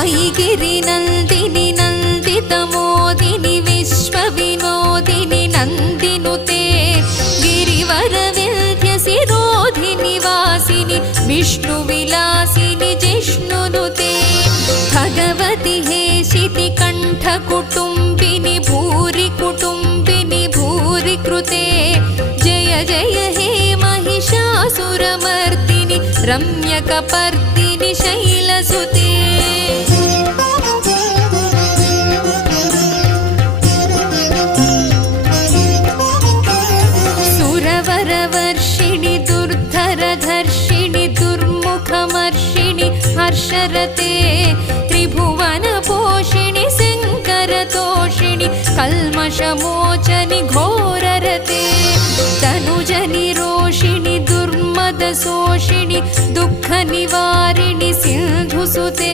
सायिगिरिनन्दिनि नन्दितमोदिनि विश्वविनोदिनि नन्दिनुते गिरिवरविन्ध्यसिरोधिनि वासिनि विष्णुविलासिनि जिष्णुनुते भगवति हेशिति कण्ठकुटुम्बिनि भूरि कुटुम्बिनि भूरि कृते जय जय हे महिषासुरमर्दिनि रम्यकपर्दिनि शैलसुते सुरवरवर्षिणि दुर्धरधर्षिणि दुर्मुखमर्षिणि हर्षरते त्रिभुवनपोषिणि शङ्करतोषिणि कल्मषमोचनि घोररते तनुजनिरोषिणि दुर्मदशोषिणि दुःखनिवारिणि सिन्धुसुते।